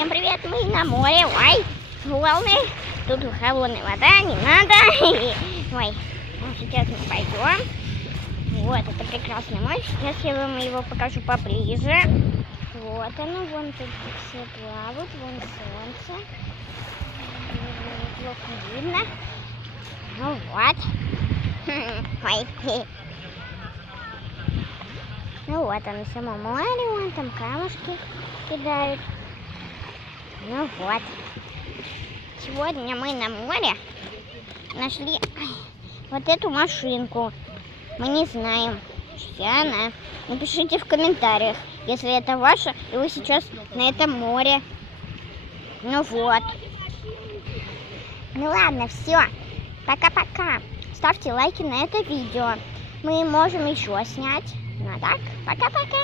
Всем привет, мы на море. Ой, волны. Тут холодная вода, не надо. Ой, ну сейчас мы пойдем. Вот, это прекрасный море. Сейчас я вам его покажу поближе. Вот оно, вон тут все плавают, вон солнце. Плохо видно. Ну вот. Ой. Ну вот оно само море, вон там камушки кидают. Ну вот. Сегодня мы на море нашли вот эту машинку. Мы не знаем, что она. Напишите в комментариях, если это ваша, и вы сейчас на этом море. Ну вот. Ну ладно, все. Пока-пока. Ставьте лайки на это видео. Мы можем еще снять. Ну так, пока-пока.